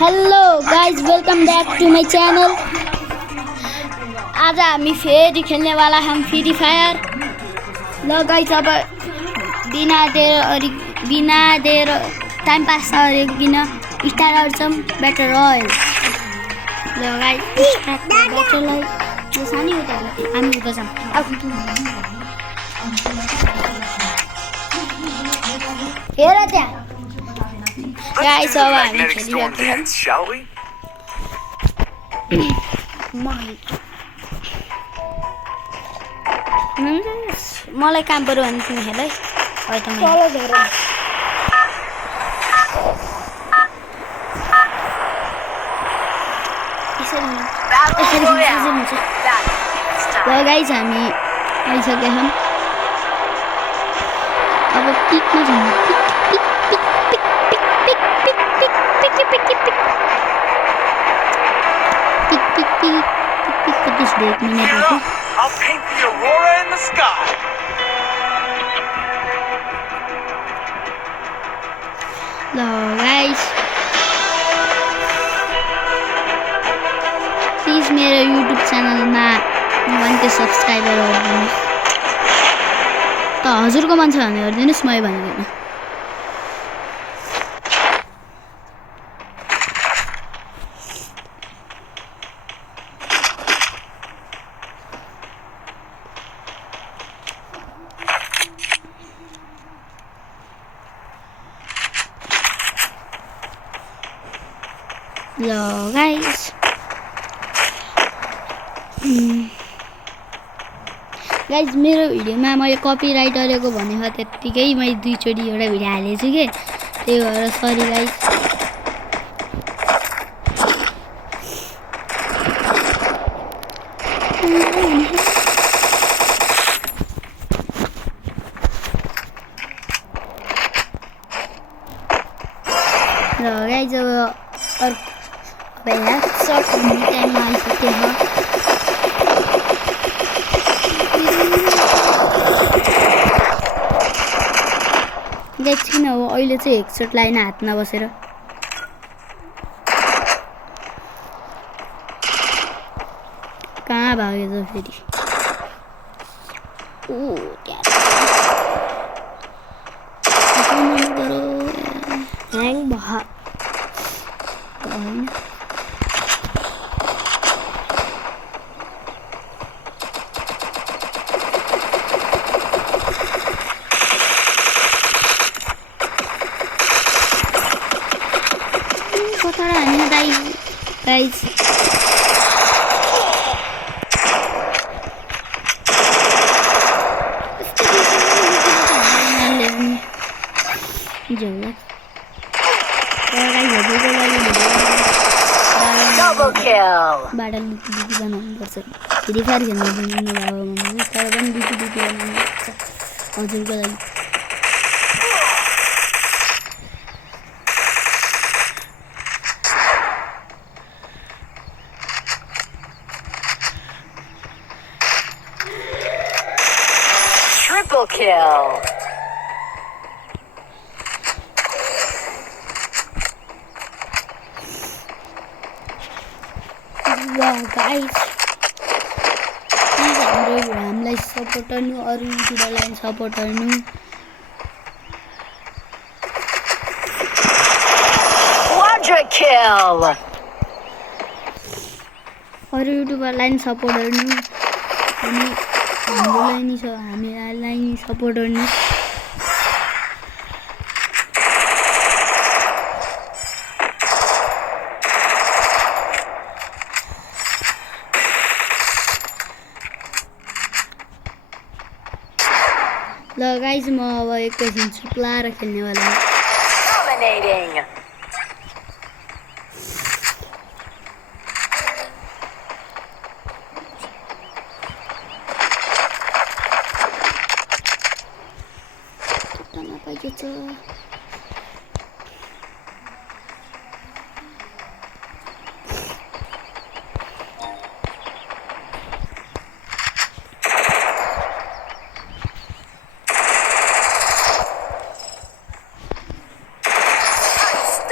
Hello guys welcome back to my channel. आज हामी फेरि खेल्ने वाला हम फ्री फायर। ल गाइज अब बिना देर टाइम पास गरिकन स्टार्ट गर्छौँ ब्याटल रोयल। ल गाइज ब्याटल रोयल सानी उता हामी बजाम हेर त्यहाँ गाइस अब हामी खेलिरहेको छौँ। मलाई काम पर्यो भने तिमी हेर है। ल गाइस हामी आइसकेका छौँ। अब पिकमा जाउँ। एक मिनट रुको। I'll paint the aurora in the sky. ल गाइस प्लिज मेरो युट्युब च्यानलमा 1K सब्स्क्राइबर गरिदिनुहोस्। त हजुरको मन छ भने गरिदिनुहोस्, मै भन्दिनँ। ल गाइस गाइस मेरो भिडियोमा मैले कपिराइट गरेको भनेको त्यत्तिकै मैले दुईचोटि एउटा भिडियो हालेको छु के, त्यही भएर सरी गाइस। ल गाइस अब हेड सर्ट भन्ने टाइममा आइसक्यो हो। गाइस किन हो अहिले चाहिँ हेडसट लाइन हातमा बसेर कहाँ भाग्यो त फेरि। ओ ह्याङ भयो होइन। कताबाट हान्यो दाइ गाइस। Double kill. बाटो दुटी बनाउनुपर्छ। फ्री फायर खेल्नु दिनु भयो भने तर पनि दुटी बनाउनुपर्छ हजुरको लागि। Triple kill. गाइस प्लिज हामीलाई सपोर्ट गर्नु, अरू युट्युबरलाई सपोर्ट गर्नु। Quadra kill. अरू युट्युबरलाई सपोर्ट गर्नु अनि हामीलाई नि हामीलाई सपोर्ट गर्नु। ल गाइस म अब एकैछिन चुप्लाएर खेल्नेवाला हो। Dominating. नपाइएछ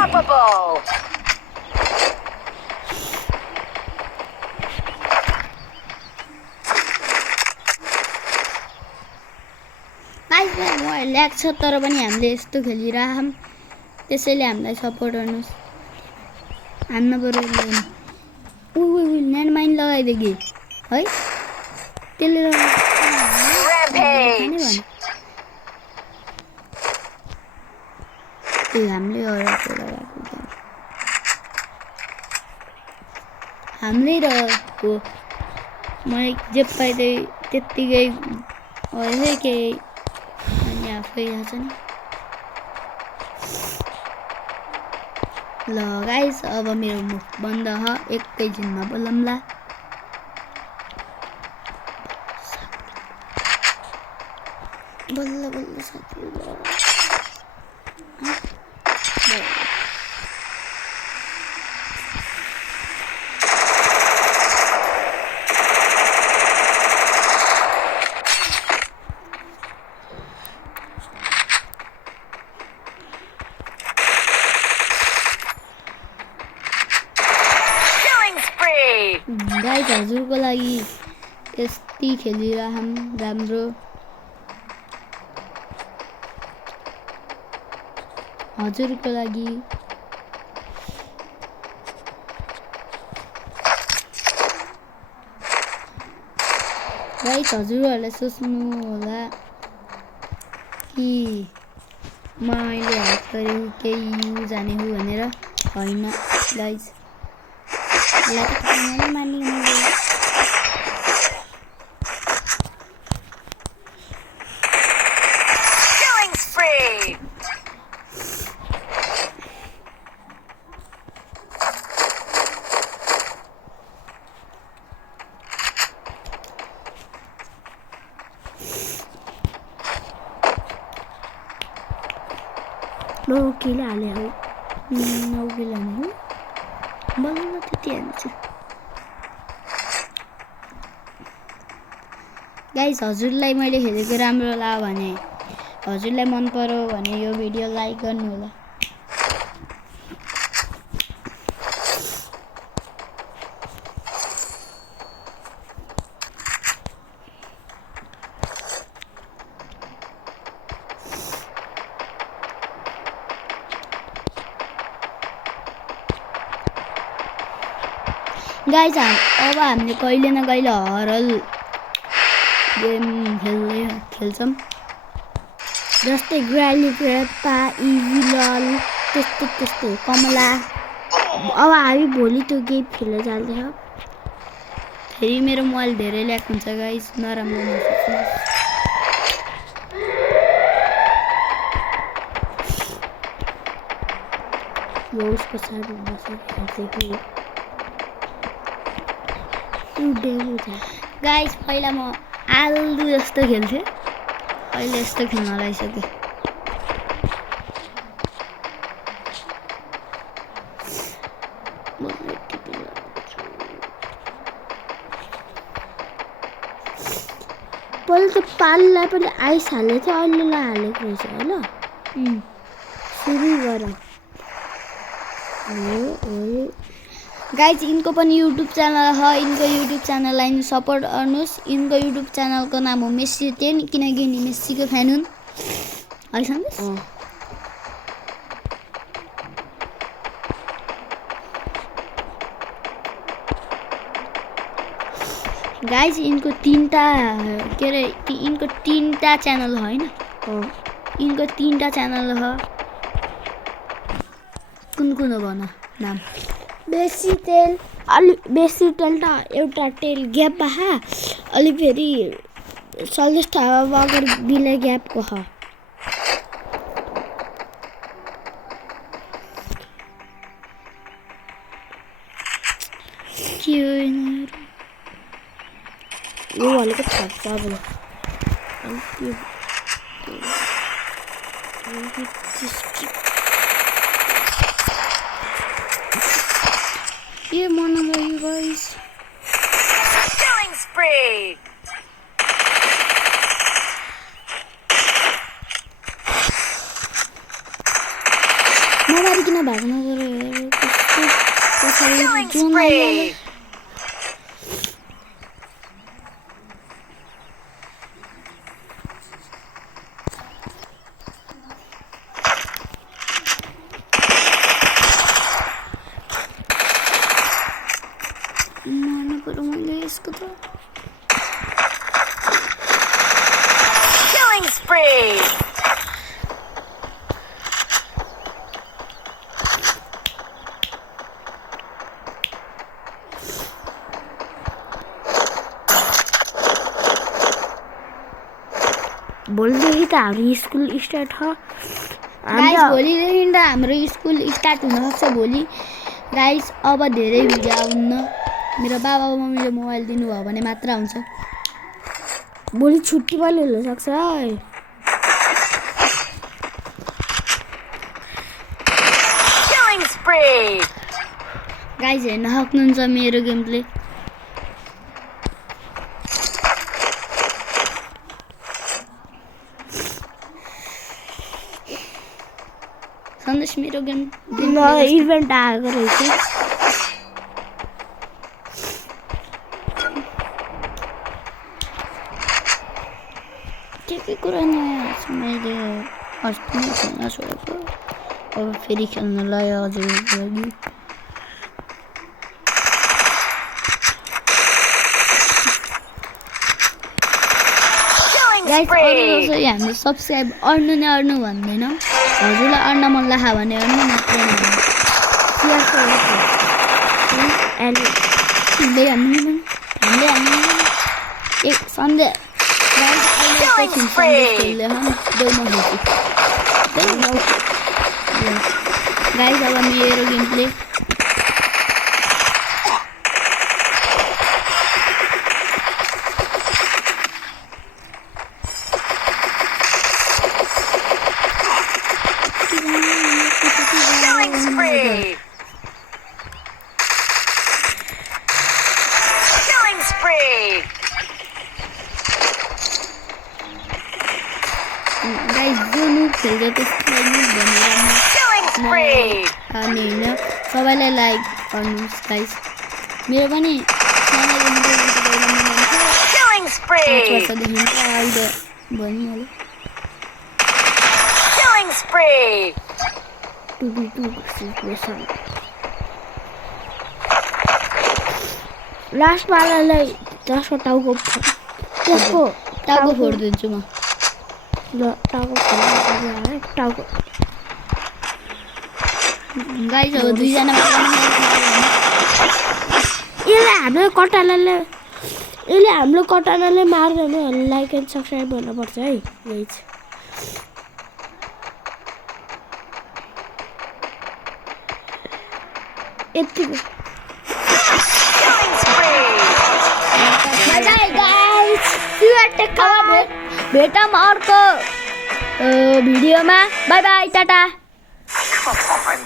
Unstoppable. लाग्छ तर पनि हामीले यस्तो खेलिरहम त्यसैले हामीलाई सपोर्ट गर्नुहोस् हान्न बरु ल्यान्ड माइन लगाइदियो कि है त्यसले Rampage. हामीले हाम्रै रहेको मैले जे पाएँ त्यत्तिकै है केही अनि आफै छ नि ल गाइस अब मेरो मुख बन्द ह एकैछिनमा बोलौँला बल्ल बल्ल साथी Killing spree. गाइस हजुरको लागि यस्तै खेलिरहम राम्रो हजुरको लागि गाइस हजुरहरूलाई सोच्नु होला कि मैले हेल्प गरेँ केही युज हाने हो भनेर होइन गाइस Killing spree. नौ किलो हाले हो 9 किलो हाल्नु बल्ल त्यति हाल्छु गाइस हजुरलाई मैले खेलेको राम्रो लाग्यो भने हजुरलाई मन पर्यो भने यो भिडियो लाइक गर्नु होला गाइस अब हामीले कहिले न कहिले हरल गेम खेल्छौँ जस्तै ग्राली ग्रेपा इभिलल त्यस्तै कमला अब हामी भोलि त्यो गेम खेल्न जाँदैछ फेरि मेरो मोबाइल धेरै ल्याक हुन्छ गाइस नराम्रो नसोच्नु यो उसको साथी बसेको गाइस पहिला म आलु जस्तो खेल्थेँ अहिले यस्तो खेल्न लागिसकेँ पहिला त पाललाई पनि आइस हालेको थियो अहिलेलाई हालेको रहेछ होइन सुरु गर गाइज इनको पनि युट्युब च्यानल छ इनको युट्युब च्यानललाई सपोर्ट गर्नुहोस् इनको युट्युब च्यानलको नाम हो मेस्सी 10 किनकि नि मेस्सीको फ्यान हुन् है सन्देश गाइज इनको तीनटा के अरे इनको तीनटा च्यानल हो होइन इनको तीनटा च्यानल हो कुन कुन हो भन नाम बेसी तेल अलि बेसी तेल त एउटा तेल ग्याप भए अलि फेरि सल्लेस थाहा बगर बिले ग्यापको छ के हो यो भनेको थाप्छ अब ये मर्न गयो गाइस Killing spree. नमारिकन भाग्न गयो Killing spree. पऱ्यो मैले यसको त Killing spree. भोलिदेखि त हाम्रो स्कुल स्टार्ट हो गाइस भोलिदेखि त हाम्रो स्कुल स्टार्ट हुनसक्छ भोलि गाइस अब धेरै भिडियो आउन्न मेरो बाबा मम्मीले मोबाइल दिनुभयो भने मात्र आउँछ भोलि छुट्टी पनि हुनसक्छ है Killing spree. गाइस हेर्न सक्नुहुन्छ मेरो गेम प्ले सन्देश मेरो गेम इभेन्ट आएको रहेछ के कुरा नयाँ छ मैले अस्ति नै खेल्न छोडेको अब फेरि खेल्नलाई हजुर लागि Killing गाइस spree. अरू हामीले सब्सक्राइब अर्नु नै अर्नु भन्दैनौँ हजुरलाई अर्न मन लाग्यो भने अर्नु मात्र हामीले हामी एक सन्देश गाइस अब मेरो game play Killing spree. Killing spree. Guys जो नुब खेल्छ त्यसलाई नुब भनेर Killing spree. हामी होइन सबैलाई लाइक गर्नुहोस् गाइस मेरो पनि Killing spree. वर्षदेखि अहिले भनिहाल्यो Killing spree. 2v2 लास्टवालालाई 10 टाउको त्यसको टाउको फोडिदिन्छु म ल टाउको टाउको गाइस अब दुईजना यसले हाम्रो कटानाले मार्दैन लाइक एन्ड सब्सक्राइब गर्नुपर्छ है यही चाहिँ यतिको Killing spree. भेटौँ अर्को भिडियोमा by by Tata Come on,